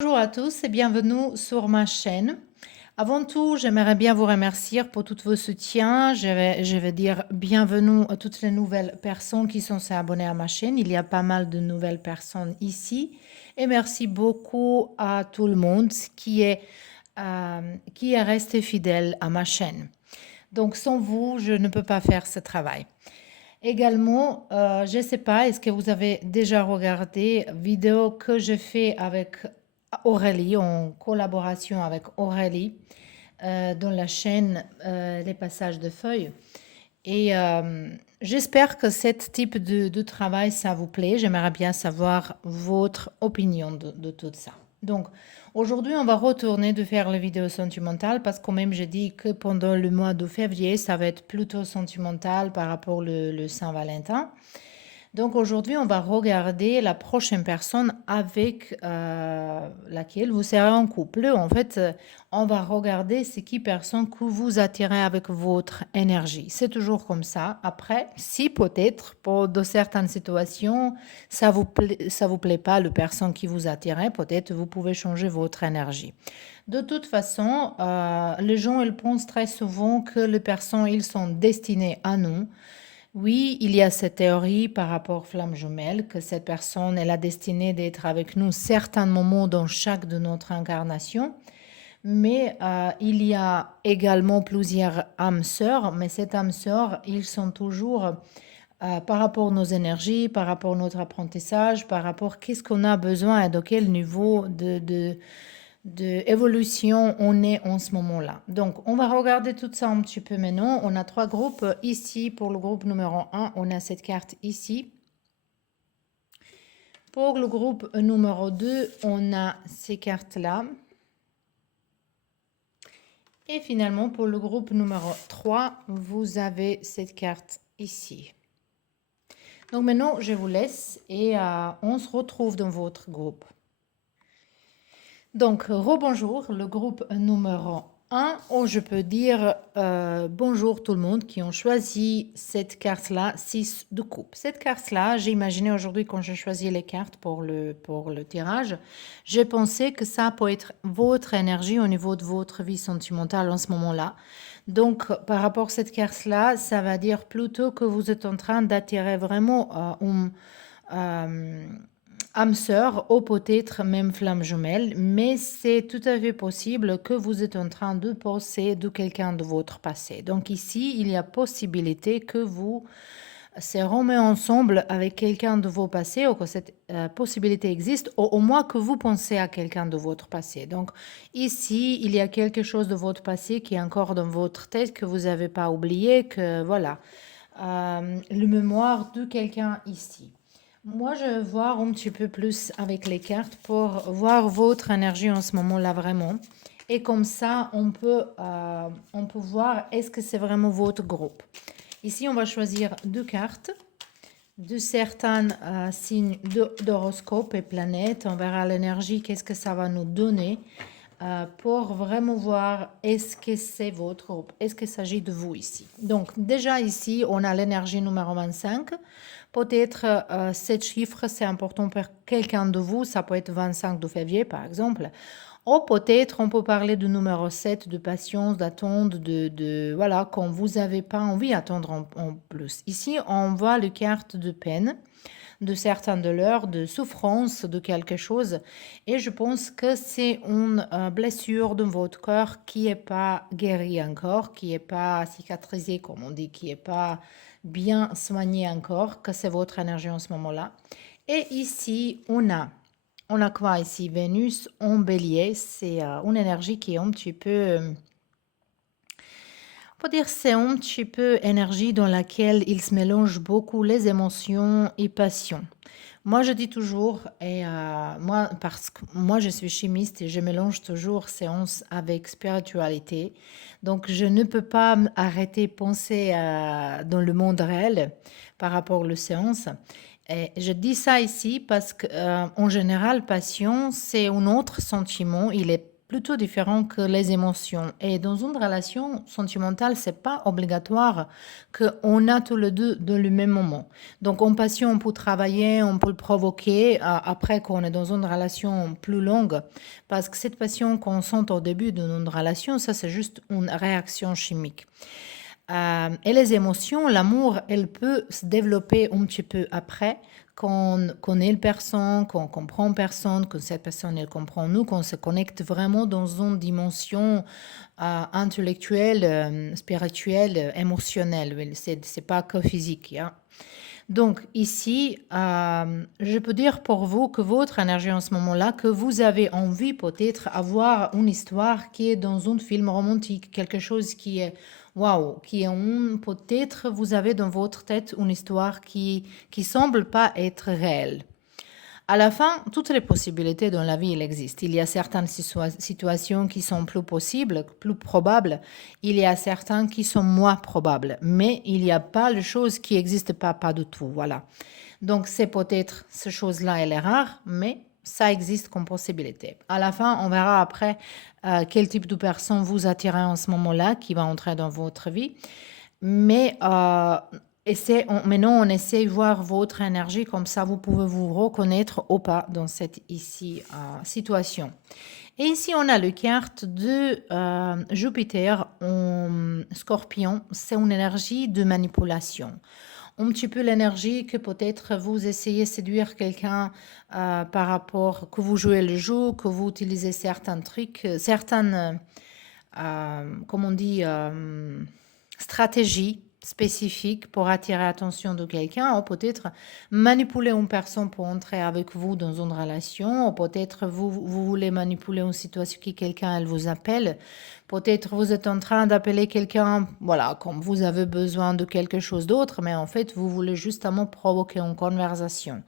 Bonjour à tous et bienvenue sur ma chaîne. Avant tout, j'aimerais bien vous remercier pour tous vos soutiens. Je vais dire bienvenue à toutes les nouvelles personnes qui sont abonnées à ma chaîne. Il y a pas mal de nouvelles personnes ici. Et merci beaucoup à tout le monde qui est resté fidèle à ma chaîne. Donc sans vous, je ne peux pas faire ce travail. Également, je ne sais pas, est-ce que vous avez déjà regardé vidéo que je fais avec Aurélie, en collaboration avec Aurélie, dans la chaîne Les Passages de Feuilles. Et j'espère que ce type de travail, ça vous plaît. J'aimerais bien savoir votre opinion de tout ça. Donc, aujourd'hui, on va retourner de faire la vidéo sentimentale parce que quand même, j'ai dit que pendant le mois de février, ça va être plutôt sentimental par rapport le Saint-Valentin. Donc aujourd'hui, on va regarder la prochaine personne avec laquelle vous serez en couple. En fait, on va regarder c'est qui personne que vous attirez avec votre énergie. C'est toujours comme ça. Après, si peut-être, pour de certaines situations, ça vous plaît pas, le personne qui vous attire, peut-être vous pouvez changer votre énergie. De toute façon, les gens, ils pensent très souvent que les personnes, ils sont destinés à nous. Oui, il y a cette théorie par rapport aux flammes jumelles que cette personne est la destinée d'être avec nous certains moments dans chaque de notre incarnation. Mais il y a également plusieurs âmes sœurs, mais ces âmes sœurs, ils sont toujours par rapport à nos énergies, par rapport à notre apprentissage, par rapport à qu'est-ce qu'on a besoin et de quel niveau d'évolution on est en ce moment-là. Donc, on va regarder tout ça un petit peu maintenant. On a trois groupes. Ici, pour le groupe numéro 1, on a cette carte ici. Pour le groupe numéro 2, on a ces cartes-là. Et finalement, pour le groupe numéro 3, vous avez cette carte ici. Donc maintenant, je vous laisse et on se retrouve dans votre groupe. Donc, rebonjour, le groupe numéro 1, où je peux dire bonjour tout le monde qui ont choisi cette carte-là, 6 de coupe. Cette carte-là, j'ai imaginé aujourd'hui quand j'ai choisi les cartes pour le tirage, j'ai pensé que ça peut être votre énergie au niveau de votre vie sentimentale en ce moment-là. Donc, par rapport à cette carte-là, ça va dire plutôt que vous êtes en train d'attirer vraiment âme sœur ou peut-être même flamme jumelle, mais c'est tout à fait possible que vous êtes en train de penser de quelqu'un de votre passé. Donc ici, il y a possibilité que vous se remettez ensemble avec quelqu'un de vos passés ou que cette possibilité existe, ou au moins que vous pensez à quelqu'un de votre passé. Donc ici, il y a quelque chose de votre passé qui est encore dans votre tête que vous n'avez pas oublié, que voilà, le mémoire de quelqu'un ici. Moi, je vais voir un petit peu plus avec les cartes pour voir votre énergie en ce moment-là vraiment. Et comme ça, on peut voir est-ce que c'est vraiment votre groupe. Ici, on va choisir deux cartes de certains signes d'horoscope et planètes. On verra l'énergie, qu'est-ce que ça va nous donner pour vraiment voir est-ce que c'est votre groupe, est-ce qu'il s'agit de vous ici. Donc déjà ici, on a l'énergie numéro 25. Peut-être 7 chiffres, c'est important pour quelqu'un de vous, ça peut être 25 de février par exemple. Ou peut-être on peut parler du numéro 7, de patience, d'attente, voilà, quand vous n'avez pas envie d'attendre en plus. Ici, on voit les cartes de peine, de certains douleurs, de souffrance, de quelque chose. Et je pense que c'est une blessure de votre corps qui n'est pas guérie encore, qui n'est pas cicatrisée, comme on dit, qui n'est pas bien soignée encore, que c'est votre énergie en ce moment-là. Et ici, on a quoi ici? Vénus en bélier, c'est une énergie qui est un petit peu... on peut dire c'est un petit peu énergie dans laquelle il se mélange beaucoup les émotions et passions. Moi, je dis toujours, et moi, parce que moi, je suis chimiste et je mélange toujours science avec spiritualité. Donc, je ne peux pas arrêter de penser dans le monde réel par rapport aux sciences. Et je dis ça ici parce que, en général, passion, c'est un autre sentiment. Il est plutôt différent que les émotions. Et dans une relation sentimentale, c'est pas obligatoire qu'on a tous les deux dans le même moment. Donc, en passion, on peut travailler, on peut le provoquer après qu'on est dans une relation plus longue. Parce que cette passion qu'on sent au début d'une relation, ça, c'est juste une réaction chimique. Et les émotions, l'amour, elle peut se développer un petit peu après, quand on connaît la personne, qu'on comprend personne, que cette personne, elle comprend nous, qu'on se connecte vraiment dans une dimension intellectuelle, spirituelle, émotionnelle. Oui, c'est pas que physique. Hein. Donc ici, je peux dire pour vous que votre énergie en ce moment-là, que vous avez envie peut-être avoir une histoire qui est dans un film romantique, quelque chose qui est waouh, qui est peut-être vous avez dans votre tête une histoire qui semble pas être réelle. À la fin, toutes les possibilités dans la vie, il existe. Il y a certaines situations qui sont plus possibles, plus probables. Il y a certaines qui sont moins probables. Mais il n'y a pas les choses qui n'existent pas du tout. Voilà. Donc, c'est peut-être ces choses-là, elle est rare, mais ça existe comme possibilité. À la fin, on verra après quel type de personne vous attirez en ce moment-là, qui va entrer dans votre vie. Mais maintenant, on essaie de voir votre énergie, comme ça, vous pouvez vous reconnaître ou pas dans cette ici situation. Et ici, on a le carte de Jupiter en Scorpion. C'est une énergie de manipulation. Un petit peu l'énergie que peut-être vous essayez de séduire quelqu'un par rapport que vous jouez le jeu, que vous utilisez certains trucs, certaines, comme on dit, stratégie spécifique pour attirer l'attention de quelqu'un, ou peut-être manipuler une personne pour entrer avec vous dans une relation, ou peut-être vous voulez manipuler une situation qui quelqu'un elle vous appelle, peut-être vous êtes en train d'appeler quelqu'un, voilà, comme vous avez besoin de quelque chose d'autre, mais en fait vous voulez justement provoquer une conversation.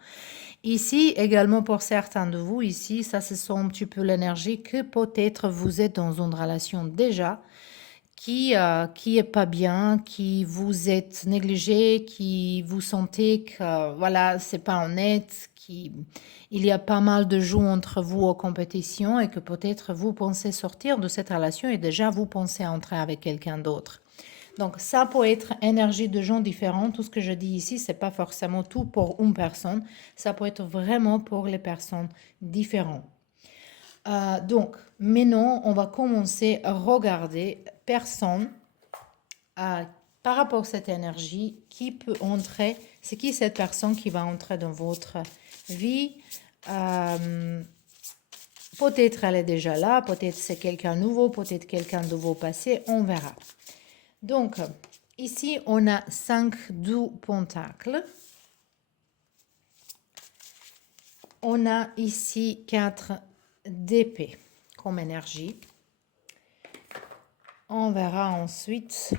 Ici, également pour certains de vous, ici, ça se sent un petit peu l'énergie que peut-être vous êtes dans une relation déjà, qui est pas bien, qui vous êtes négligé, qui vous sentez que voilà, c'est pas honnête, il y a pas mal de jeux entre vous en compétition et que peut-être vous pensez sortir de cette relation et déjà vous pensez entrer avec quelqu'un d'autre. Donc ça peut être énergie de gens différents. Tout ce que je dis ici, c'est pas forcément tout pour une personne. Ça peut être vraiment pour les personnes différentes. Donc, maintenant, on va commencer à regarder personne par rapport à cette énergie qui peut entrer. C'est qui cette personne qui va entrer dans votre vie? Peut-être elle est déjà là, peut-être c'est quelqu'un nouveau, peut-être quelqu'un de vos passés, on verra. Donc, ici, on a 5 de pentacles. On a ici 4 d'épée comme énergie. On verra ensuite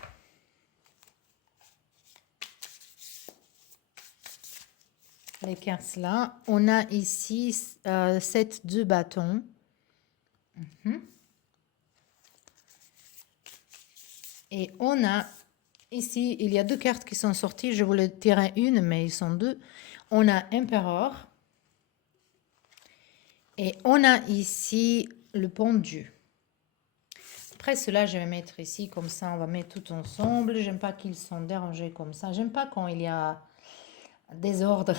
les cartes là. On a ici 7 de bâtons. Et on a ici, il y a 2 cartes qui sont sorties. Je voulais tirer une, mais ils sont 2. On a Empereur. Et on a ici le pendu. Après cela, je vais mettre ici, comme ça, on va mettre tout ensemble. J'aime pas qu'ils sont dérangés comme ça. J'aime pas quand il y a désordre.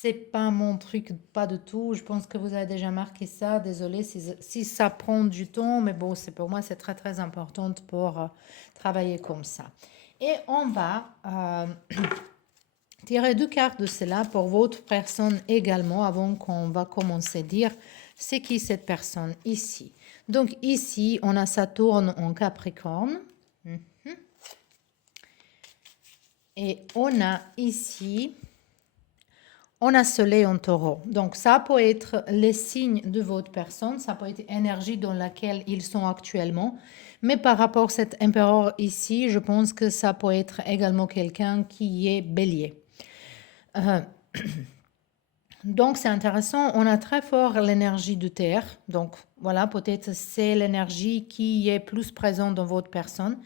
C'est pas mon truc, pas du tout. Je pense que vous avez déjà marqué ça. Désolée si ça prend du temps, mais bon, c'est pour moi, c'est très, très important pour travailler comme ça. Et on va tirer 2 cartes de cela pour votre personne également, avant qu'on va commencer à dire c'est qui cette personne ici. Donc ici, on a Saturne en Capricorne. Et on a ici, on a Soleil en Taureau. Donc ça peut être les signes de votre personne, ça peut être l'énergie dans laquelle ils sont actuellement. Mais par rapport à cet empereur ici, je pense que ça peut être également quelqu'un qui est bélier. Donc c'est intéressant, on a très fort l'énergie de terre, donc voilà, peut-être c'est l'énergie qui est plus présente dans votre personne,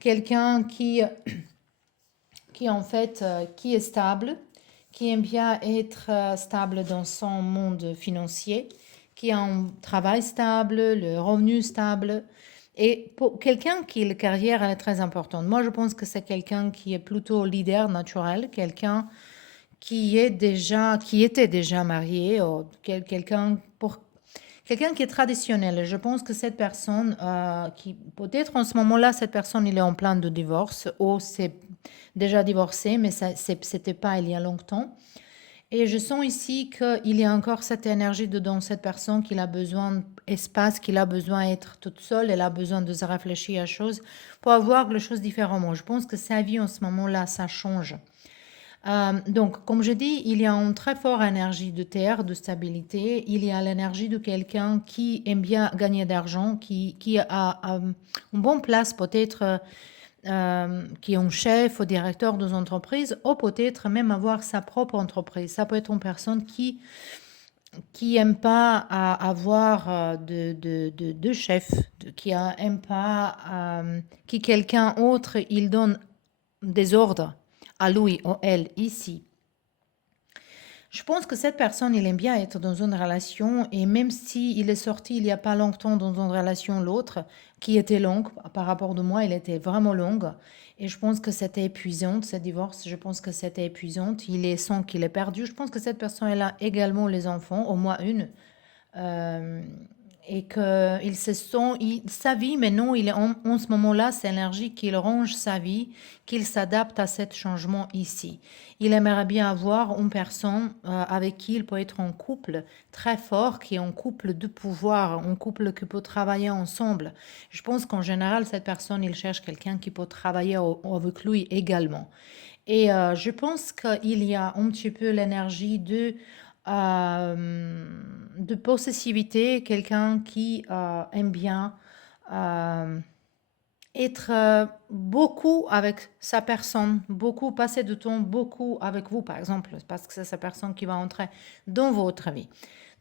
quelqu'un qui en fait, qui est stable, qui aime bien être stable dans son monde financier, qui a un travail stable, le revenu stable. Et pour quelqu'un qui la carrière elle est très importante. Moi, je pense que c'est quelqu'un qui est plutôt leader naturel, quelqu'un qui était déjà marié, ou quelqu'un qui est traditionnel. Je pense que cette personne, qui peut-être en ce moment-là, cette personne, il est en plein de divorce, ou c'est déjà divorcé, mais ça, c'était pas il y a longtemps. Et je sens ici qu'il y a encore cette énergie dedans, cette personne qu'il a besoin d'espace, qu'il a besoin d'être toute seule, elle a besoin de se réfléchir à choses pour avoir les choses différemment. Je pense que sa vie en ce moment-là, ça change. Donc, comme je dis, il y a une très forte énergie de terre, de stabilité. Il y a l'énergie de quelqu'un qui aime bien gagner d'argent, qui a une bonne place peut-être, qui est un chef ou directeur d'une entreprise, ou peut-être même avoir sa propre entreprise. Ça peut être une personne qui aime pas avoir de chef, aime pas qui quelqu'un autre, il donne des ordres à lui ou elle ici. Je pense que cette personne, il aime bien être dans une relation et même si il est sorti il y a pas longtemps dans une relation, l'autre, qui était longue par rapport de moi, elle était vraiment longue et je pense que c'était épuisant, ce divorce, je pense que c'était épuisant. Il est sans qu'il ait perdu. Je pense que cette personne, elle a également les enfants, au moins une. Euh, et qu'il se sent, sa vie, mais non, il est en ce moment-là, c'est l'énergie qu'il range sa vie, qu'il s'adapte à ce changement ici. Il aimerait bien avoir une personne avec qui il peut être en couple très fort, qui est un couple de pouvoir, un couple qui peut travailler ensemble. Je pense qu'en général, cette personne, il cherche quelqu'un qui peut travailler avec lui également. Et je pense qu'il y a un petit peu l'énergie de possessivité, quelqu'un qui aime bien euh, être beaucoup avec sa personne, beaucoup passer de temps, beaucoup avec vous, par exemple, parce que c'est sa personne qui va entrer dans votre vie.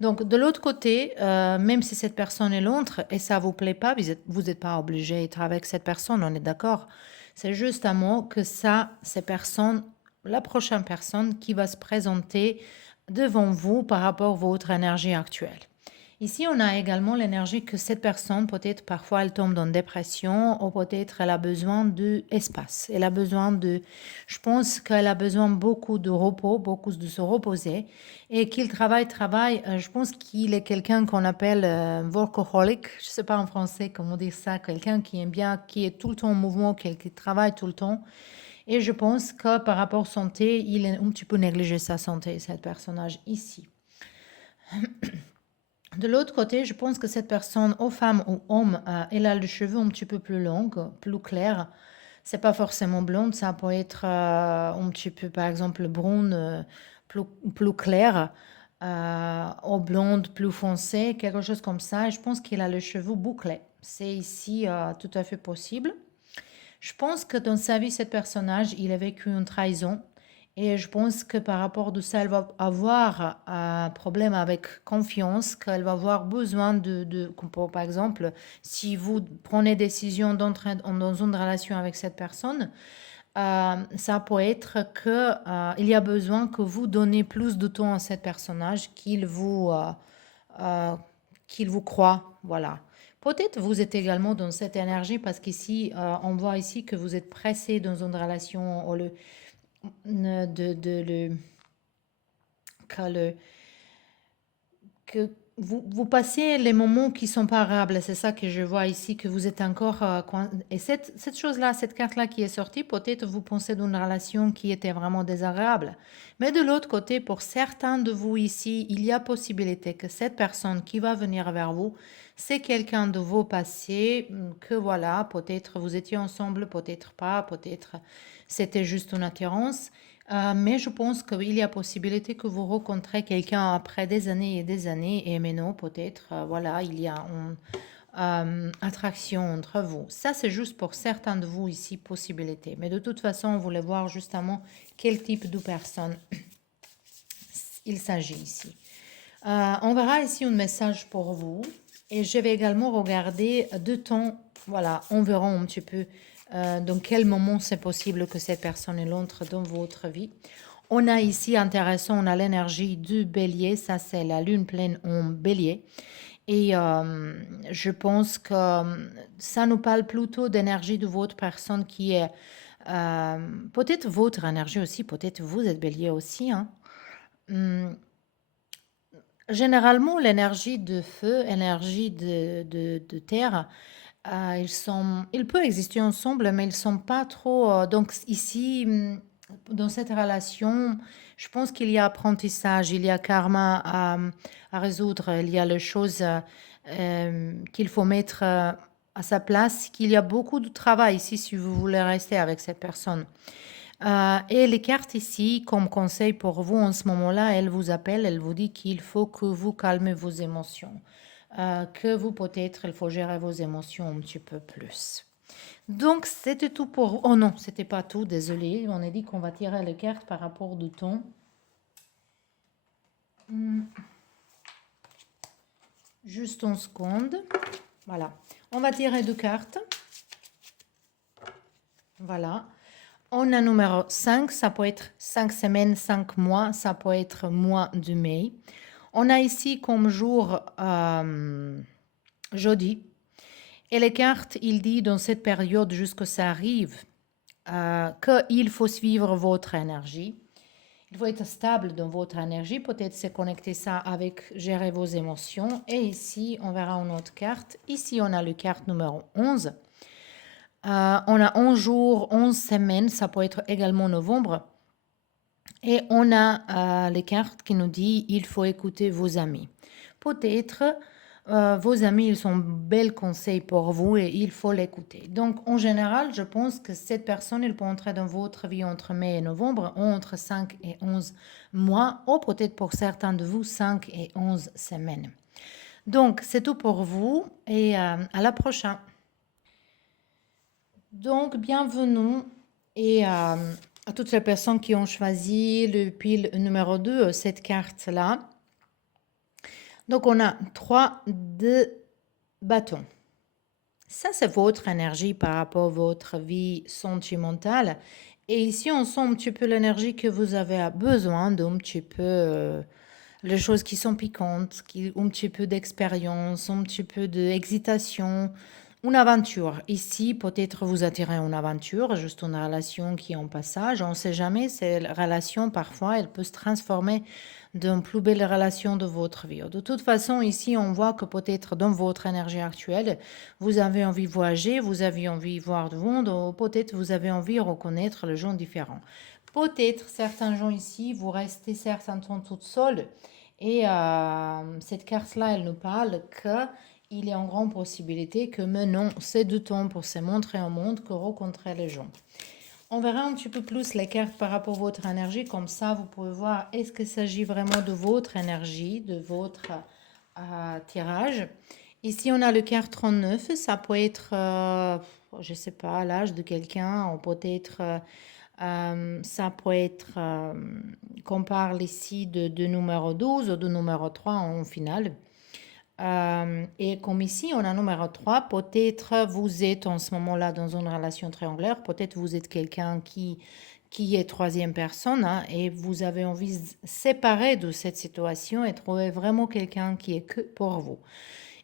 Donc, de l'autre côté, même si cette personne est l'autre et ça vous plaît pas, vous êtes pas obligé d'être avec cette personne, on est d'accord. C'est justement que ça, ces personnes, la prochaine personne qui va se présenter devant vous par rapport à votre énergie actuelle. Ici, on a également l'énergie que cette personne, peut-être parfois elle tombe dans une dépression ou peut-être elle a besoin d'espace. Elle a besoin je pense qu'elle a besoin beaucoup de repos, beaucoup de se reposer et qu'il travaille. Je pense qu'il est quelqu'un qu'on appelle workaholic. Je ne sais pas en français comment dire ça. Quelqu'un qui aime bien, qui est tout le temps en mouvement, qui travaille tout le temps. Et je pense que par rapport à santé, il est un petit peu négligé sa santé, cet personnage ici. De l'autre côté, je pense que cette personne, ou femme ou homme, elle a les cheveux un petit peu plus longs, plus clairs. C'est pas forcément blonde, ça peut être un petit peu, par exemple, brune, plus claire, ou blonde, plus foncée, quelque chose comme ça. Et je pense qu'il a les cheveux bouclés. C'est ici tout à fait possible. Je pense que dans sa vie, cet personnage, il a vécu une trahison. Et je pense que par rapport de ça, elle va avoir un problème avec confiance, qu'elle va avoir besoin par exemple, si vous prenez décision d'entrer dans une relation avec cette personne, ça peut être que il y a besoin que vous donnez plus de temps à cet personnage, euh, qu'il vous croit, voilà. Peut-être vous êtes également dans cette énergie parce qu'ici, on voit ici que vous êtes pressé dans une relation, de que, que vous passez les moments qui sont pas agréables. C'est ça que je vois ici, que vous êtes encore... et cette chose-là, cette carte-là qui est sortie, peut-être vous pensez d'une relation qui était vraiment désagréable. Mais de l'autre côté, pour certains de vous ici, il y a possibilité que cette personne qui va venir vers vous, c'est quelqu'un de vos passés, que voilà, peut-être vous étiez ensemble, peut-être pas, peut-être c'était juste une attirance. Mais je pense qu'il y a possibilité que vous rencontrez quelqu'un après des années et des années et maintenant peut-être, voilà, il y a une attraction entre vous. Ça, c'est juste pour certains de vous ici, possibilité. Mais de toute façon, on voulait voir justement quel type de personne il s'agit ici. On verra ici un message pour vous. Et je vais également regarder de temps, voilà, on verra un petit peu dans quel moment c'est possible que cette personne est l'autre dans votre vie. On a ici, intéressant, on a l'énergie du bélier, ça c'est la lune pleine en bélier. Et je pense que ça nous parle plutôt d'énergie de votre personne qui est peut-être votre énergie aussi, peut-être vous êtes bélier aussi, hein. Hum, Généralement, l'énergie de feu, énergie de terre, ils peuvent exister ensemble, mais ils sont pas trop. Donc ici, dans cette relation, je pense qu'il y a apprentissage, il y a karma à résoudre, il y a les choses qu'il faut mettre à sa place, qu'il y a beaucoup de travail ici si vous voulez rester avec cette personne. Et les cartes ici, comme conseil pour vous en ce moment-là, elles vous appellent, elles vous disent qu'il faut que vous calmez vos émotions, que vous peut-être, il faut gérer vos émotions un petit peu plus. Donc, c'était tout pour... Oh non, c'était pas tout, désolé. On a dit qu'on va tirer les cartes par rapport au ton. Juste une seconde. Voilà. On va tirer deux cartes. Voilà. On a numéro 5, ça peut être 5 semaines, 5 mois, ça peut être mois de mai. On a ici comme jour jeudi. Et les cartes, il dit dans cette période jusque ça arrive qu'il faut suivre votre énergie. Il faut être stable dans votre énergie. Peut-être se connecter ça avec gérer vos émotions. Et ici, on verra une autre carte. Ici, on a le carte numéro 11. On a 11 jours, 11 semaines, ça peut être également novembre. Et on a les cartes qui nous disent il faut écouter vos amis. Peut-être vos amis, ils sont bels conseils pour vous et il faut l'écouter. Donc, en général, je pense que cette personne, elle peut entrer dans votre vie entre mai et novembre, entre 5 et 11 mois, ou peut-être pour certains de vous, 5 et 11 semaines. Donc, c'est tout pour vous et à la prochaine. Donc, bienvenue et à toutes les personnes qui ont choisi le pile numéro 2, cette carte-là. Donc, on a 3 de bâtons. Ça, c'est votre énergie par rapport à votre vie sentimentale. Et ici, on sent un petit peu l'énergie que vous avez besoin d'un petit peu les choses qui sont piquantes, un petit peu d'expérience, un petit peu d'excitation, une aventure. Ici, peut-être vous attirez une aventure, juste une relation qui est en passage. On ne sait jamais, cette relation, parfois, elle peut se transformer d'une plus belle relation de votre vie. De toute façon, ici, on voit que peut-être dans votre énergie actuelle, vous avez envie de voyager, vous avez envie de voir du monde, ou peut-être vous avez envie de reconnaître les gens différents. Peut-être certains gens ici, vous restez certains temps toute seule. Et cette carte-là, elle nous parle qu'il y a une grande possibilité que maintenant, c'est du temps pour se montrer au monde que rencontrer les gens. On verra un petit peu plus les cartes par rapport à votre énergie. Comme ça, vous pouvez voir est-ce qu'il s'agit vraiment de votre énergie, de votre tirage. Ici, on a le carte 39. Ça peut être, je ne sais pas, l'âge de quelqu'un, ou peut-être... ça peut être qu'on parle ici de numéro 12 ou de numéro 3 en finale. Et comme ici, on a numéro 3, peut-être vous êtes en ce moment-là dans une relation triangulaire, peut-être vous êtes quelqu'un qui est troisième personne hein, et vous avez envie de séparer de cette situation et trouver vraiment quelqu'un qui est que pour vous.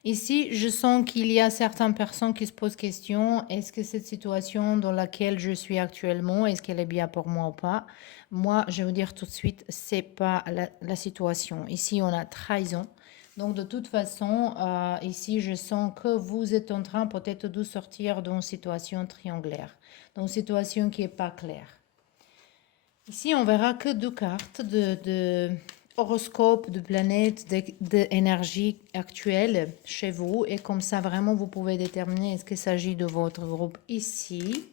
Ici, je sens qu'il y a certaines personnes qui se posent question, est-ce que cette situation dans laquelle je suis actuellement, est-ce qu'elle est bien pour moi ou pas? Moi, je vais vous dire tout de suite, c'est pas la situation. Ici, on a trahison. Donc, de toute façon, ici, je sens que vous êtes en train peut-être de sortir d'une situation triangulaire, d'une situation qui n'est pas claire. Ici, on verra que deux cartes de horoscope, de planètes, d'énergie actuelle chez vous. Et comme ça, vraiment, vous pouvez déterminer est-ce qu'il s'agit de votre groupe ici.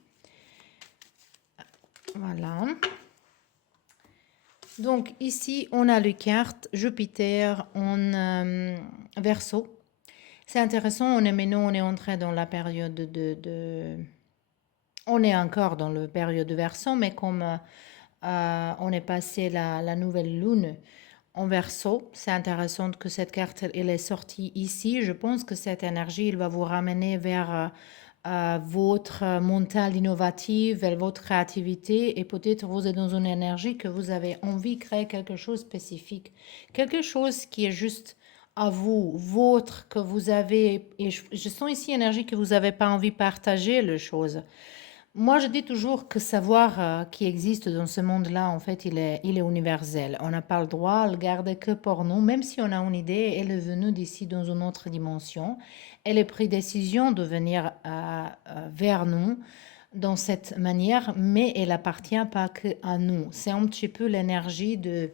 Voilà. Donc, ici, on a les cartes Jupiter en Verseau. C'est intéressant, maintenant, on est entré dans la période On est encore dans la période de Verseau, mais comme on est passé la nouvelle lune en Verseau, c'est intéressant que cette carte elle est sortie ici. Je pense que cette énergie, elle va vous ramener vers votre mental innovatif, vers votre créativité et peut-être vous êtes dans une énergie que vous avez envie de créer quelque chose de spécifique, quelque chose qui est juste à vous, votre, que vous avez, et je sens ici énergie que vous n'avez pas envie de partager les choses. Moi, je dis toujours que savoir qui existe dans ce monde-là, en fait, il est universel. On n'a pas le droit à le garder que pour nous, même si on a une idée, elle est venue d'ici dans une autre dimension. Elle a pris décision de venir vers nous dans cette manière, mais elle appartient pas que à nous. C'est un petit peu l'énergie de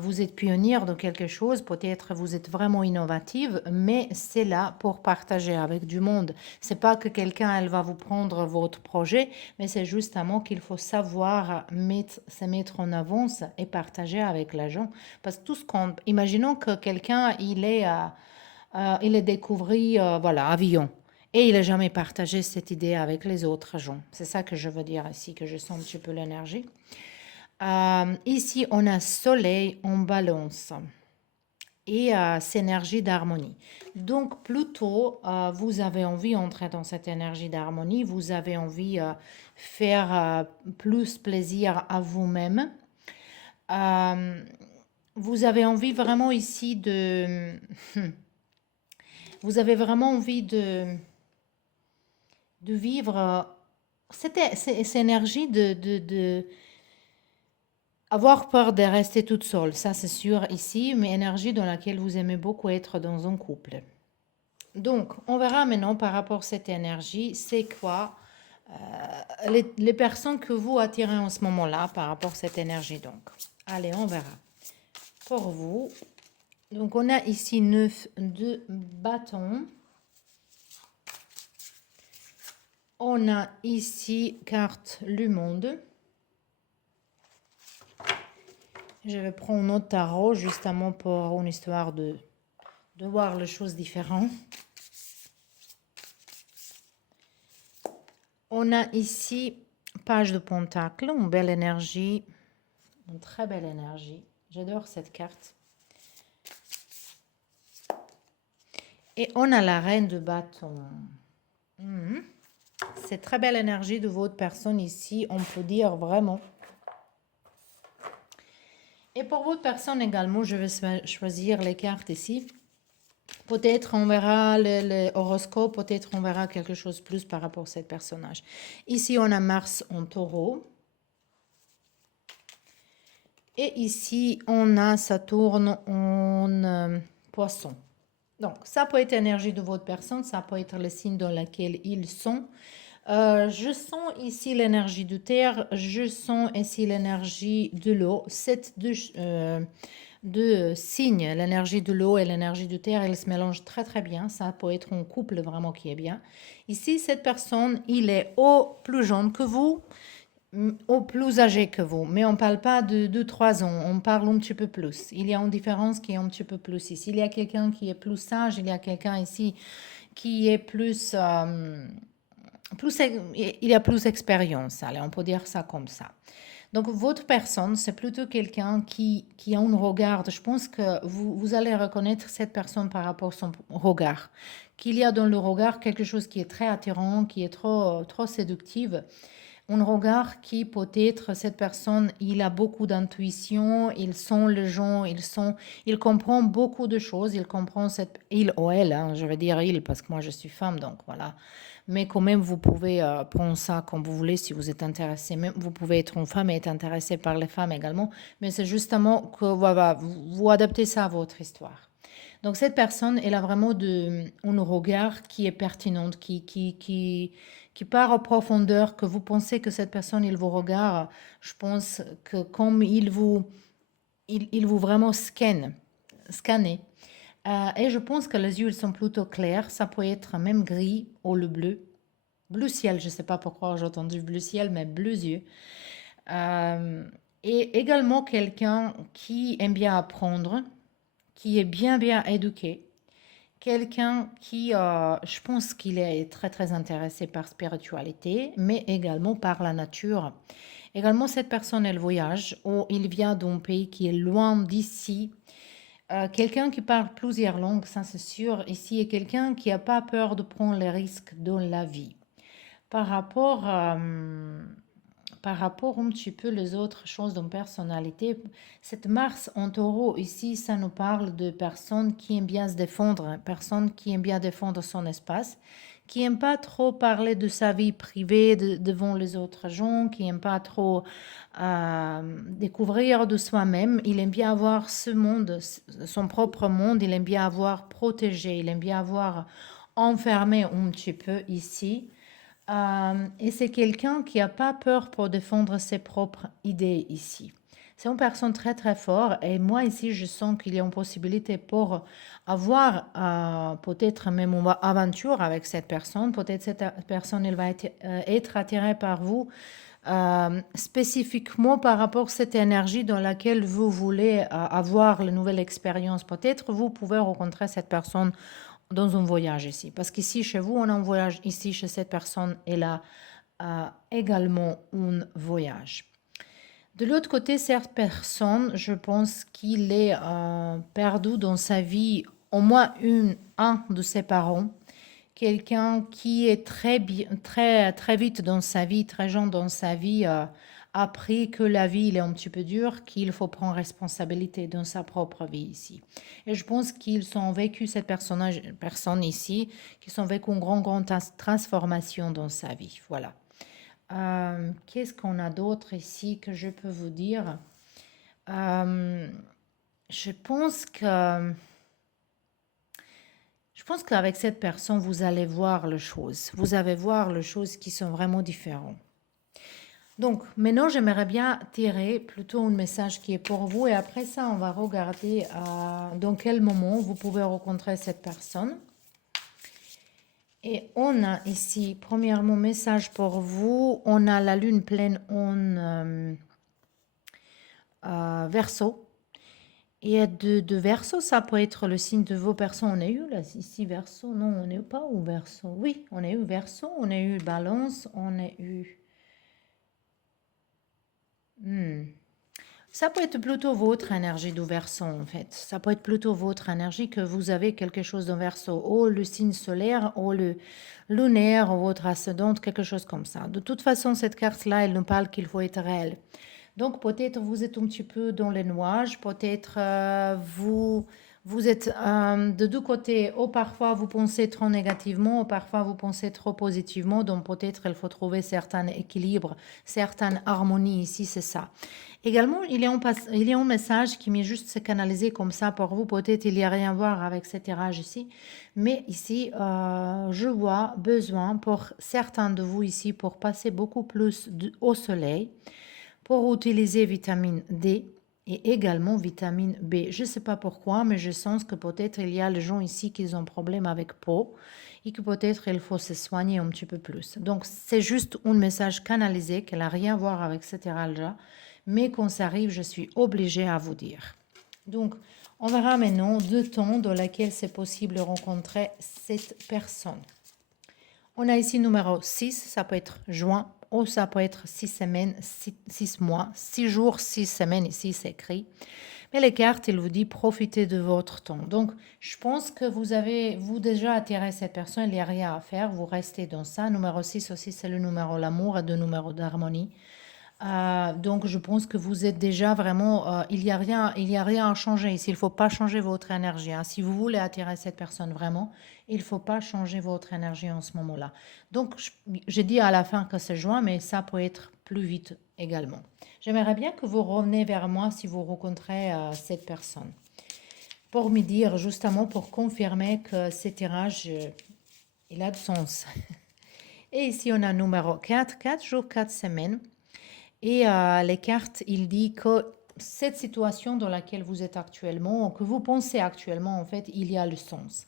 vous êtes pionnière de quelque chose, peut-être vous êtes vraiment innovative, mais c'est là pour partager avec du monde. C'est pas que quelqu'un elle va vous prendre votre projet, mais c'est justement qu'il faut savoir se mettre en avance et partager avec les gens. Parce que tout ce qu'on, imaginons que quelqu'un il est découvert voilà avion. Et il n'a jamais partagé cette idée avec les autres gens. C'est ça que je veux dire ici, que je sens un petit peu l'énergie. Ici, on a soleil en balance et c'est énergie d'harmonie. Donc, plutôt, vous avez envie d'entrer dans cette énergie d'harmonie, vous avez envie de faire plus plaisir à vous-même. Vous avez envie vraiment ici de... vous avez vraiment envie de vivre cette énergie de avoir peur de rester toute seule, ça c'est sûr ici, mais énergie dans laquelle vous aimez beaucoup être dans un couple. Donc, on verra maintenant par rapport à cette énergie, c'est quoi les personnes que vous attirez en ce moment-là par rapport à cette énergie. Donc, allez, on verra. Pour vous, donc on a ici 9 de bâton. On a ici carte le monde. Je vais prendre un autre tarot justement pour une histoire de voir les choses différentes. On a ici page de pentacle, une belle énergie, une très belle énergie. J'adore cette carte. Et on a la reine de bâton. C'est très belle énergie de votre personne ici, on peut dire vraiment. Et pour votre personne également, je vais choisir les cartes ici. Peut-être on verra le horoscope, peut-être on verra quelque chose de plus par rapport à ce personnage. Ici, on a Mars en taureau. Et ici, on a Saturne en poisson. Donc, ça peut être l'énergie de votre personne, ça peut être le signe dans lequel ils sont. Je sens ici l'énergie de terre, je sens ici l'énergie de l'eau. Ces deux signes, l'énergie de l'eau et l'énergie de terre, elles se mélangent très très bien. Ça peut être un couple vraiment qui est bien. Ici, cette personne, il est au plus jeune que vous, au plus âgé que vous. Mais on ne parle pas de 2-3 ans, on parle un petit peu plus. Il y a une différence qui est un petit peu plus ici. Il y a quelqu'un qui est plus sage, il y a quelqu'un ici qui est plus... il y a plus d'expérience, allez, on peut dire ça comme ça. Donc, votre personne, c'est plutôt quelqu'un qui a un regard. Je pense que vous allez reconnaître cette personne par rapport à son regard. Qu'il y a dans le regard quelque chose qui est très attirant, qui est trop séductive. Un regard qui peut-être, cette personne, il a beaucoup d'intuition, ils sont les gens, il comprend beaucoup de choses, il comprend il ou elle, hein, je vais dire il parce que moi je suis femme, donc voilà. Mais quand même, vous pouvez prendre ça comme vous voulez si vous êtes intéressé. Même, vous pouvez être une femme et être intéressé par les femmes également. Mais c'est justement que voilà, vous adaptez ça à votre histoire. Donc cette personne, elle a vraiment un regard qui est pertinent, qui part en profondeur, que vous pensez que cette personne, il vous regarde. Je pense que comme il vous vraiment scanner. Et je pense que les yeux ils sont plutôt clairs. Ça peut être même gris ou le bleu. Bleu ciel, je ne sais pas pourquoi j'ai entendu bleu ciel, mais bleus yeux. Et également quelqu'un qui aime bien apprendre, qui est bien éduqué. Quelqu'un qui, je pense qu'il est très très intéressé par spiritualité, mais également par la nature. Également, cette personne, elle voyage ou il vient d'un pays qui est loin d'ici. Quelqu'un qui parle plusieurs langues, ça c'est sûr. Ici, est quelqu'un qui n'a pas peur de prendre les risques dans la vie. par rapport, par rapport un petit peu les autres choses dans personnalité, cette Mars en taureau ici, ça nous parle de personnes qui aiment bien se défendre, personnes qui aiment bien défendre son espace, qui n'aiment pas trop parler de sa vie privée devant les autres gens, qui n'aiment pas trop découvrir de soi-même. Il aime bien avoir ce monde, son propre monde, il aime bien avoir protégé, il aime bien avoir enfermé un petit peu ici. Et c'est quelqu'un qui n'a pas peur pour défendre ses propres idées ici. C'est une personne très très forte et moi ici je sens qu'il y a une possibilité pour avoir peut-être même une aventure avec cette personne. Peut-être cette personne elle va être attirée par vous spécifiquement par rapport à cette énergie dans laquelle vous voulez avoir la nouvelle expérience. Peut-être vous pouvez rencontrer cette personne dans un voyage ici. Parce qu'ici, chez vous, on a un voyage. Ici, chez cette personne, elle a également un voyage. De l'autre côté, cette personne, je pense qu'il est perdu dans sa vie au moins un de ses parents. Quelqu'un qui est très vite dans sa vie, très jeune dans sa vie, appris que la vie il est un petit peu dure, qu'il faut prendre responsabilité dans sa propre vie ici. Et je pense qu'ils ont vécu, cette personne ici, qu'ils ont vécu une grande transformation dans sa vie. Voilà. Qu'est-ce qu'on a d'autre ici que je peux vous dire? Je pense que... Je pense qu'avec cette personne, vous allez voir les choses. Vous allez voir les choses qui sont vraiment différentes. Donc, maintenant, j'aimerais bien tirer plutôt un message qui est pour vous. Et après ça, on va regarder dans quel moment vous pouvez rencontrer cette personne. Et on a ici, premièrement, message pour vous. On a la lune pleine en Verseau. Et de Verseau, ça peut être le signe de vos personnes. On a eu là, ici Verseau. Non, on n'est pas au Verseau. Oui, on a eu Verseau, on a eu Balance, on a eu... Ça peut être plutôt votre énergie du Verseau en fait. Ça peut être plutôt votre énergie que vous avez quelque chose de Verseau. Ou le signe solaire, ou le lunaire, ou votre ascendante, quelque chose comme ça. De toute façon, cette carte-là, elle nous parle qu'il faut être réel. Donc peut-être vous êtes un petit peu dans les nuages, peut-être vous êtes de deux côtés, ou parfois vous pensez trop négativement, ou parfois vous pensez trop positivement, donc peut-être il faut trouver certain équilibre, certaine harmonie ici, c'est ça. Également, il y a un message qui m'est juste canalisé comme ça pour vous, peut-être il n'y a rien à voir avec cet tirage ici, mais ici, je vois besoin pour certains de vous ici, pour passer beaucoup plus au soleil, pour utiliser vitamine D et également vitamine B. Je ne sais pas pourquoi, mais je sens que peut-être il y a les gens ici qui ont problème avec peau et que peut-être il faut se soigner un petit peu plus. Donc, c'est juste un message canalisé qui n'a rien à voir avec ce tirage-là, mais quand ça arrive, je suis obligée à vous dire. Donc, on verra maintenant 2 temps dans lesquels c'est possible de rencontrer cette personne. On a ici numéro 6, ça peut être juin, ou ça peut être 6 semaines, 6 mois, 6 jours, 6 semaines, ici c'est écrit. Mais les cartes, il vous dit profitez de votre temps. Donc, je pense que vous avez, vous déjà attiré cette personne, il n'y a rien à faire, vous restez dans ça. Numéro 6 aussi, c'est le numéro l'amour et le numéro d'harmonie. Donc, je pense que vous êtes déjà vraiment, il y a rien à changer ici. Il ne faut pas changer votre énergie, hein. Si vous voulez attirer cette personne vraiment, il ne faut pas changer votre énergie en ce moment-là. Donc, j'ai dit à la fin que c'est juin, mais ça peut être plus vite également. J'aimerais bien que vous reveniez vers moi si vous rencontrez cette personne. Pour me dire, justement, pour confirmer que ce tirage, il a de sens. Et ici, on a numéro 4, 4 jours, 4 semaines. Et les cartes, il dit que cette situation dans laquelle vous êtes actuellement, que vous pensez actuellement, en fait, il y a le sens.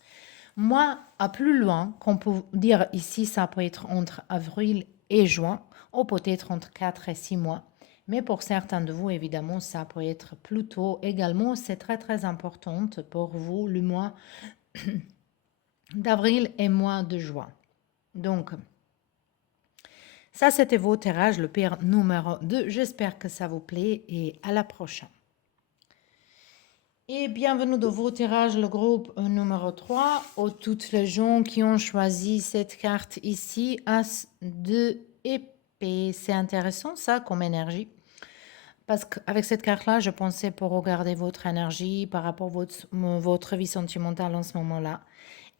Moi, à plus loin, qu'on peut dire ici, ça peut être entre avril et juin, ou peut-être entre 4 et 6 mois. Mais pour certains de vous, évidemment, ça peut être plus tôt. Également, c'est très, très important pour vous, le mois d'avril et mois de juin. Donc, ça, c'était vos tirages, le paire numéro 2. J'espère que ça vous plaît et à la prochaine. Et bienvenue dans vos tirages, le groupe numéro 3, aux toutes les gens qui ont choisi cette carte ici, As de épée. C'est intéressant ça comme énergie. Parce qu'avec cette carte-là, je pensais pour regarder votre énergie par rapport à votre vie sentimentale en ce moment-là.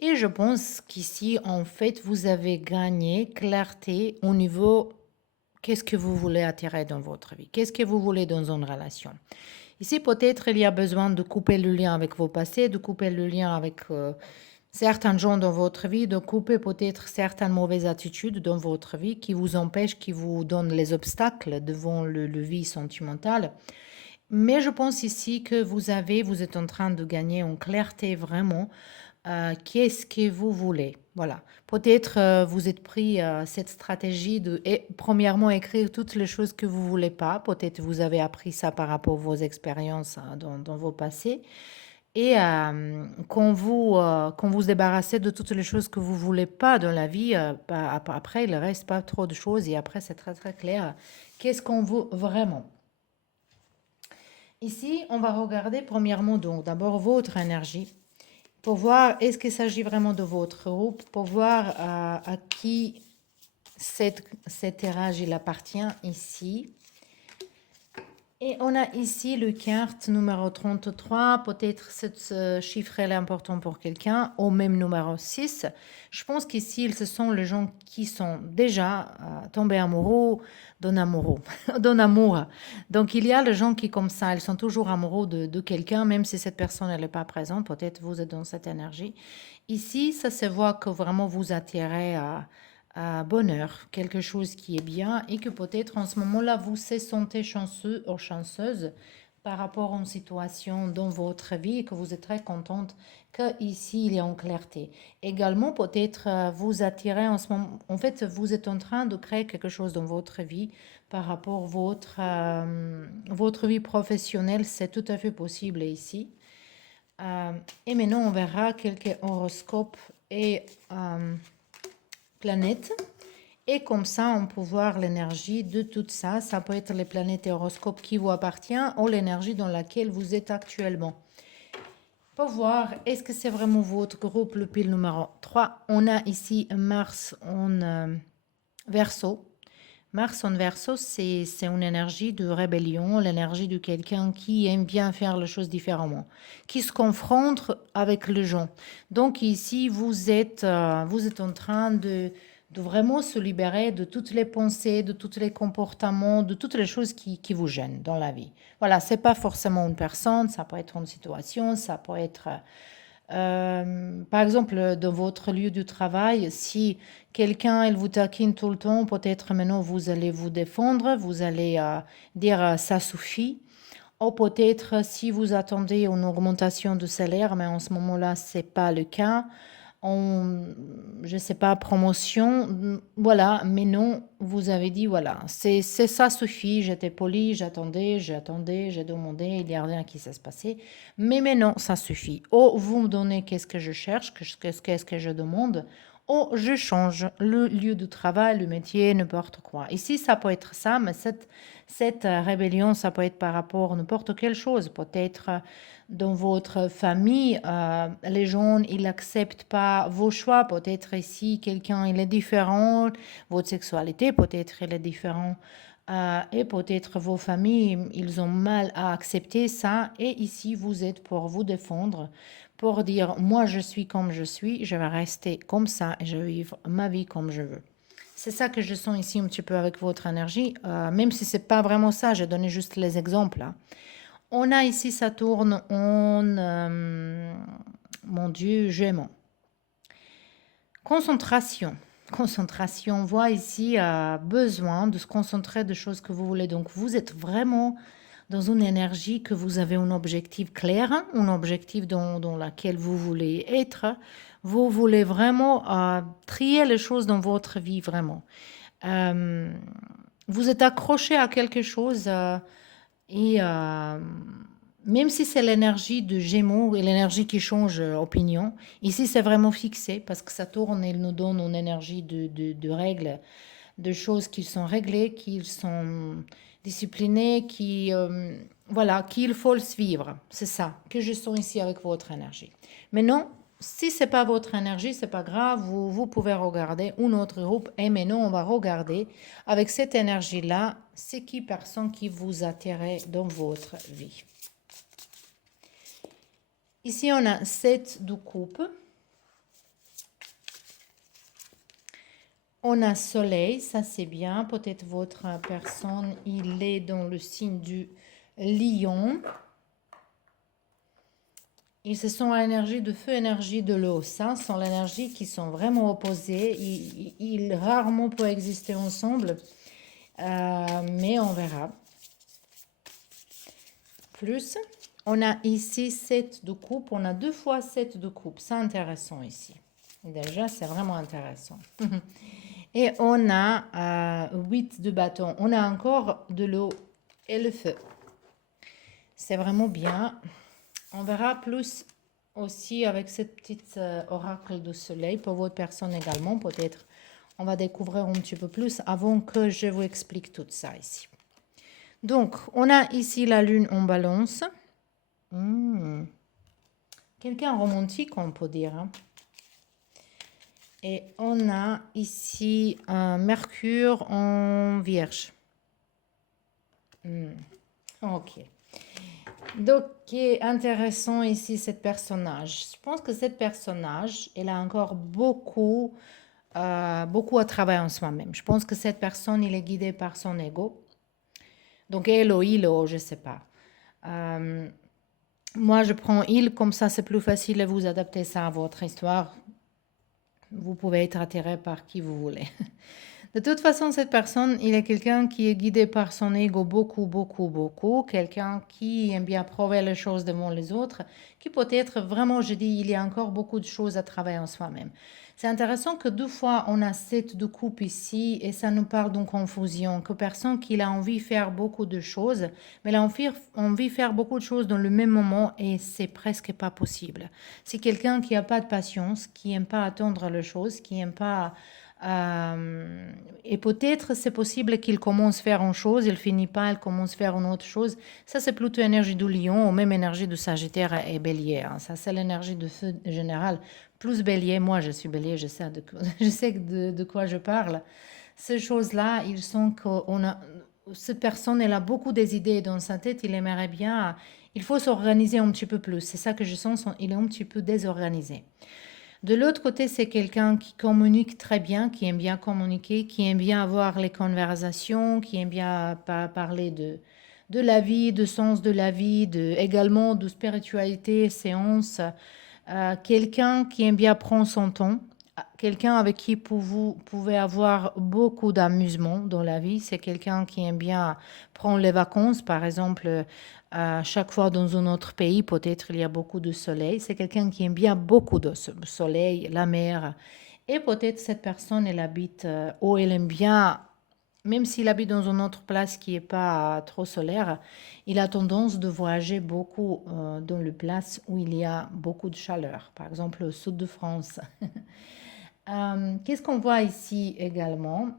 Et je pense qu'ici, en fait, vous avez gagné clarté au niveau qu'est-ce que vous voulez attirer dans votre vie, qu'est-ce que vous voulez dans une relation. Ici, peut-être, il y a besoin de couper le lien avec vos passés, de couper le lien avec certains gens dans votre vie, de couper peut-être certaines mauvaises attitudes dans votre vie qui vous empêchent, qui vous donnent les obstacles devant le vie sentimentale. Mais je pense ici que vous êtes en train de gagner en clarté vraiment. Qu'est-ce que vous voulez? Voilà. Peut-être vous êtes pris cette stratégie de, premièrement, écrire toutes les choses que vous voulez pas. Peut-être vous avez appris ça par rapport à vos expériences dans vos passés. Et quand vous débarrassez de toutes les choses que vous voulez pas dans la vie, après, il ne reste pas trop de choses et après, c'est très, très clair. Qu'est-ce qu'on veut vraiment? Ici, on va regarder premièrement donc d'abord votre énergie pour voir est-ce qu'il s'agit vraiment de votre groupe, pour voir à qui cet tirage il appartient ici. Et on a ici le carte numéro 33, peut-être ce chiffre est important pour quelqu'un, au même numéro 6. Je pense qu'ici, ce sont les gens qui sont déjà tombés amoureux d'un amoureux, d'un amour. Donc, il y a les gens qui, comme ça, ils sont toujours amoureux de quelqu'un, même si cette personne n'est pas présente, peut-être vous êtes dans cette énergie. Ici, ça se voit que vraiment vous attirez bonheur, quelque chose qui est bien et que peut-être en ce moment-là, vous se sentez chanceux ou chanceuse par rapport à une situation dans votre vie et que vous êtes très contente qu'ici, il y a une clarté. Également, peut-être vous attirez en ce moment, en fait, vous êtes en train de créer quelque chose dans votre vie par rapport à votre vie professionnelle, c'est tout à fait possible ici. Et maintenant, on verra quelques horoscopes et planètes. Et comme ça, on peut voir l'énergie de tout ça. Ça peut être les planètes et horoscopes qui vous appartiennent ou l'énergie dans laquelle vous êtes actuellement. Pour voir, est-ce que c'est vraiment votre groupe, le pile numéro 3. On a ici Mars en Verseau. Mars en Verseau, c'est une énergie de rébellion, l'énergie de quelqu'un qui aime bien faire les choses différemment, qui se confronte avec les gens. Donc ici, vous êtes en train de vraiment se libérer de toutes les pensées, de tous les comportements, de toutes les choses qui vous gênent dans la vie. Voilà, c'est pas forcément une personne, ça peut être une situation, ça peut être par exemple, dans votre lieu de travail, si quelqu'un il vous taquine tout le temps, peut-être maintenant vous allez vous défendre, vous allez dire ça suffit. Ou peut-être si vous attendez une augmentation de salaire, mais en ce moment-là, c'est pas le cas. Je sais pas, promotion, voilà, mais non, vous avez dit, voilà, c'est ça suffit, j'étais poli, j'attendais, j'ai demandé, il n'y a rien qui s'est passé, mais maintenant, ça suffit. Ou vous me donnez qu'est-ce que je cherche, qu'est-ce que je demande, ou je change le lieu de travail, le métier, n'importe quoi. Ici, ça peut être ça, mais cette rébellion, ça peut être par rapport à n'importe quelle chose, peut-être dans votre famille, les gens, ils n'acceptent pas vos choix. Peut-être ici, quelqu'un, il est différent. Votre sexualité, peut-être, elle est différente. Et peut-être vos familles, ils ont mal à accepter ça. Et ici, vous êtes pour vous défendre, pour dire, moi, je suis comme je suis, je vais rester comme ça et je vais vivre ma vie comme je veux. C'est ça que je sens ici un petit peu avec votre énergie, même si c'est pas vraiment ça, j'ai donné juste les exemples, hein. On a ici Saturne en, mon Dieu, Gémeaux. Concentration. Concentration. On voit ici besoin de se concentrer de choses que vous voulez. Donc, vous êtes vraiment dans une énergie que vous avez un objectif clair, un objectif dans lequel vous voulez être. Vous voulez vraiment trier les choses dans votre vie, vraiment. Vous êtes accroché à quelque chose et même si c'est l'énergie de Gémeaux et l'énergie qui change opinion, ici c'est vraiment fixé parce que ça tourne et il nous donne une énergie de règles, de choses qui sont réglées, qui sont disciplinées, voilà, qu'il faut le suivre. C'est ça que je sens ici avec votre énergie. Mais non, si c'est pas votre énergie, c'est pas grave. Vous pouvez regarder un autre groupe. Et maintenant, on va regarder avec cette énergie-là, c'est qui personne qui vous attirait dans votre vie. Ici, on a 7 de coupe. On a soleil, ça c'est bien. Peut-être votre personne, il est dans le signe du lion. Ils se sont à l'énergie de feu, énergie de l'eau. Ça sont l'énergie qui sont vraiment opposées. Ils rarement peuvent exister ensemble. Mais on verra. Plus, on a ici 7 de coupe. On a 2 fois 7 de coupe. C'est intéressant ici. Déjà, c'est vraiment intéressant. Et on a 8 de bâton. On a encore de l'eau et le feu. C'est vraiment bien. On verra plus aussi avec cette petite oracle de soleil pour votre personne également. Peut-être on va découvrir un petit peu plus avant que je vous explique tout ça ici. Donc, on a ici la lune en balance. Quelqu'un romantique, on peut dire. Hein. Et on a ici un Mercure en Vierge. Ok. Donc, qui est intéressant ici, cette personnage. Je pense que cette personnage, elle a encore beaucoup à travailler en soi-même. Je pense que cette personne, il est guidé par son ego. Donc, elle ou il, ou je ne sais pas. Moi, je prends il, comme ça, c'est plus facile de vous adapter ça à votre histoire. Vous pouvez être attiré par qui vous voulez. De toute façon, cette personne, il est quelqu'un qui est guidé par son ego beaucoup. Quelqu'un qui aime bien prouver les choses devant les autres, qui peut-être vraiment, je dis, il y a encore beaucoup de choses à travailler en soi-même. C'est intéressant que 2 fois, on a 7 de coupe ici et ça nous parle d'une confusion, que personne qui a envie de faire beaucoup de choses, mais il a envie de faire beaucoup de choses dans le même moment et c'est presque pas possible. C'est quelqu'un qui n'a pas de patience, qui n'aime pas attendre les choses, qui n'aime pas... et peut-être c'est possible qu'il commence à faire une chose, il finit pas, il commence à faire une autre chose. Ça, c'est plutôt énergie du lion ou même énergie de Sagittaire et Bélier. Hein. Ça, c'est l'énergie de feu général. Plus Bélier, moi je suis Bélier, je sais de quoi je parle. Ces choses-là, ils sont qu'on a... Cette personne, elle a beaucoup des idées dans sa tête, il aimerait bien... Il faut s'organiser un petit peu plus. C'est ça que je sens, il est un petit peu désorganisé. De l'autre côté, c'est quelqu'un qui communique très bien, qui aime bien communiquer, qui aime bien avoir les conversations, qui aime bien parler de la vie, de sens de la vie, également de spiritualité, séance. Quelqu'un qui aime bien prendre son temps, quelqu'un avec qui vous pouvez avoir beaucoup d'amusement dans la vie. C'est quelqu'un qui aime bien prendre les vacances, par exemple, chaque fois dans un autre pays, peut-être il y a beaucoup de soleil. C'est quelqu'un qui aime bien beaucoup de soleil, la mer. Et peut-être cette personne, elle habite, ou elle aime bien, même s'il habite dans une autre place qui n'est pas trop solaire, il a tendance de voyager beaucoup dans les places où il y a beaucoup de chaleur, par exemple au sud de France. Qu'est-ce qu'on voit ici également?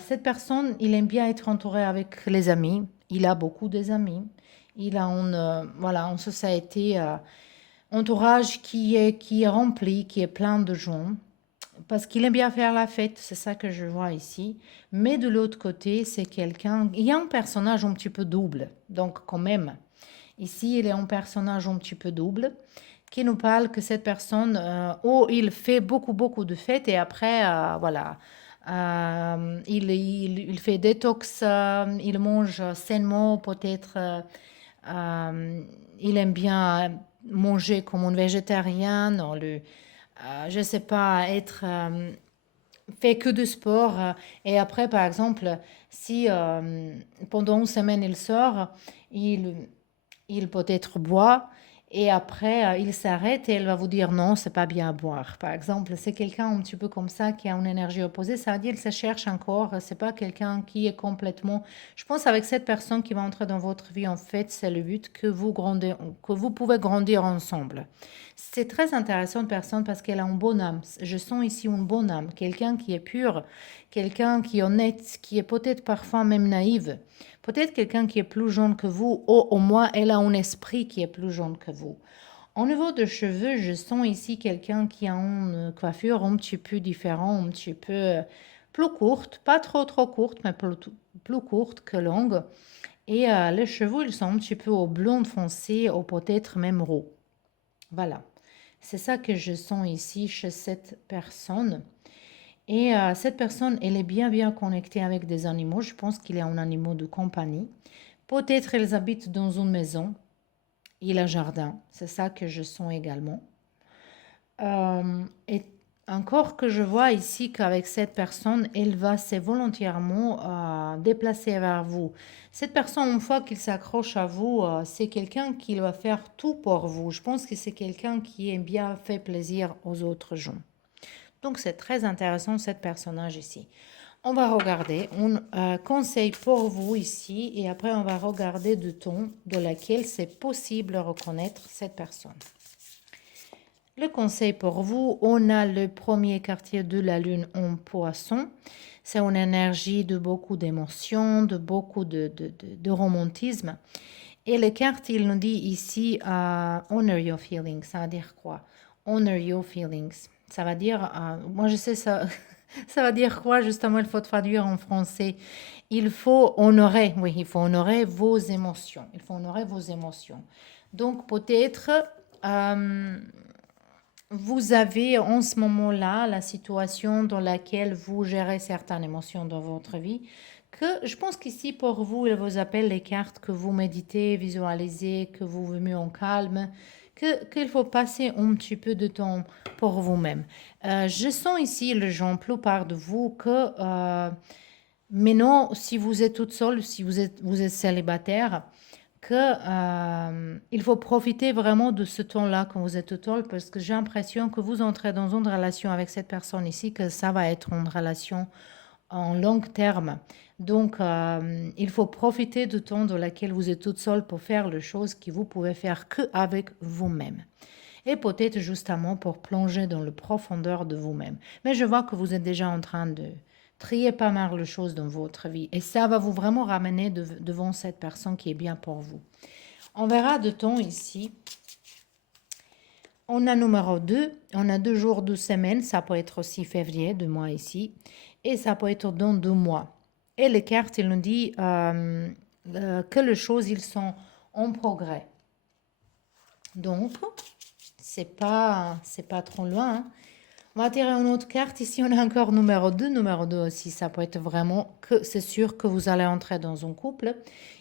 Cette personne, il aime bien être entouré avec les amis. Il a beaucoup des amis. Il a une société, entourage qui est rempli, qui est plein de gens. Parce qu'il aime bien faire la fête, c'est ça que je vois ici. Mais de l'autre côté, c'est quelqu'un... Il y a un personnage un petit peu double. Donc quand même, ici, il est un personnage un petit peu double qui nous parle que cette personne, il fait beaucoup de fêtes et après, voilà, il fait détox, il mange sainement, peut-être, il aime bien manger comme un végétarien, je ne sais pas, être fait que de sport. Et après, par exemple, si pendant une semaine il sort, il, il peut-être boit et après il s'arrête et elle va vous dire non, c'est pas bien à boire. Par exemple, c'est quelqu'un un petit peu comme ça qui a une énergie opposée. Ça veut dire qu'il se cherche encore. C'est pas quelqu'un qui est complètement. Je pense avec cette personne qui va entrer dans votre vie, en fait, c'est le but que vous pouvez grandir ensemble. C'est très intéressant une personne parce qu'elle a une bonne âme. Je sens ici une bonne âme, quelqu'un qui est pur, quelqu'un qui est honnête, qui est peut-être parfois même naïve. Peut-être quelqu'un qui est plus jeune que vous, ou au moins elle a un esprit qui est plus jeune que vous. Au niveau de cheveux, je sens ici quelqu'un qui a une coiffure un petit peu différente, un petit peu plus courte, pas trop courte, mais plus courte que longue. Et les cheveux, ils sont un petit peu au blond foncé, ou peut-être même roux. Voilà. C'est ça que je sens ici chez cette personne. Et cette personne, elle est bien connectée avec des animaux. Je pense qu'il est un animal de compagnie. Peut-être ils habitent dans une maison. Il a un jardin. C'est ça que je sens également. Et encore que je vois ici qu'avec cette personne, elle va se volontairement déplacer vers vous. Cette personne, une fois qu'il s'accroche à vous, c'est quelqu'un qui va faire tout pour vous. Je pense que c'est quelqu'un qui aime bien faire plaisir aux autres gens. Donc c'est très intéressant, cette personnage ici. On va regarder un conseil pour vous ici et après on va regarder du ton de laquelle c'est possible de reconnaître cette personne. Le conseil pour vous, on a le premier quartier de la lune en poisson. C'est une énergie de beaucoup d'émotions, de beaucoup de romantisme. Et les cartes, il nous dit ici, honor your feelings. Ça veut dire quoi? Honor your feelings. Ça va dire, moi je sais ça, ça va dire quoi justement, il faut traduire en français. Il faut honorer, oui, il faut honorer vos émotions. Il faut honorer vos émotions. Donc peut-être, vous avez en ce moment-là la situation dans laquelle vous gérez certaines émotions dans votre vie, que je pense qu'ici pour vous, il vous appelle les cartes que vous méditez, visualisez, que vous vous mettez en calme, qu'il faut passer un petit peu de temps pour vous-même. Je sens ici, les gens, plupart de vous, que maintenant, si vous êtes toute seule, si vous êtes célibataire, il faut profiter vraiment de ce temps-là quand vous êtes tout seul parce que j'ai l'impression que vous entrez dans une relation avec cette personne ici, que ça va être une relation en long terme. Donc, il faut profiter du temps dans lequel vous êtes toute seule pour faire les choses que vous pouvez faire qu'avec vous-même. Et peut-être justement pour plonger dans la profondeur de vous-même. Mais je vois que vous êtes déjà en train de trier pas mal de choses dans votre vie. Et ça va vous vraiment ramener devant cette personne qui est bien pour vous. On verra de temps ici. On a numéro 2. On a 2 jours, 2 semaines. Ça peut être aussi février, 2 mois ici. Et ça peut être dans 2 mois. Et les cartes, ils nous disent que les choses, ils sont en progrès. Donc, c'est pas trop loin. Hein. On va tirer une autre carte. Ici, on a encore numéro 2. Numéro 2 aussi, ça peut être vraiment que c'est sûr que vous allez entrer dans un couple.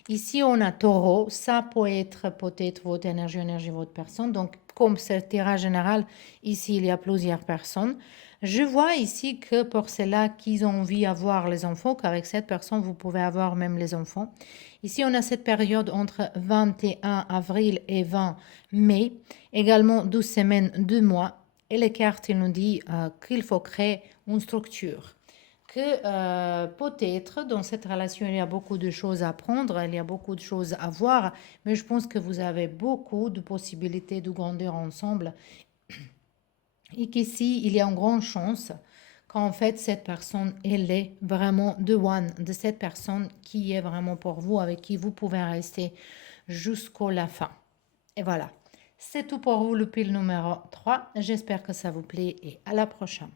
Ici, on a taureau. Ça peut être peut-être votre énergie, votre personne. Donc, comme c'est le tirage général, ici, il y a plusieurs personnes. Je vois ici que pour ceux-là qui ont envie d'avoir les enfants, qu'avec cette personne, vous pouvez avoir même les enfants. Ici, on a cette période entre 21 avril et 20 mai. Également 12 semaines, 2 mois. Et les cartes, il nous dit qu'il faut créer une structure. Que peut-être dans cette relation, il y a beaucoup de choses à apprendre, il y a beaucoup de choses à voir, mais je pense que vous avez beaucoup de possibilités de grandir ensemble. Et qu'ici, il y a une grande chance qu'en fait, cette personne, elle est vraiment the one, de cette personne qui est vraiment pour vous, avec qui vous pouvez rester jusqu'à la fin. Et voilà. C'est tout pour vous, le pile numéro 3. J'espère que ça vous plaît et à la prochaine.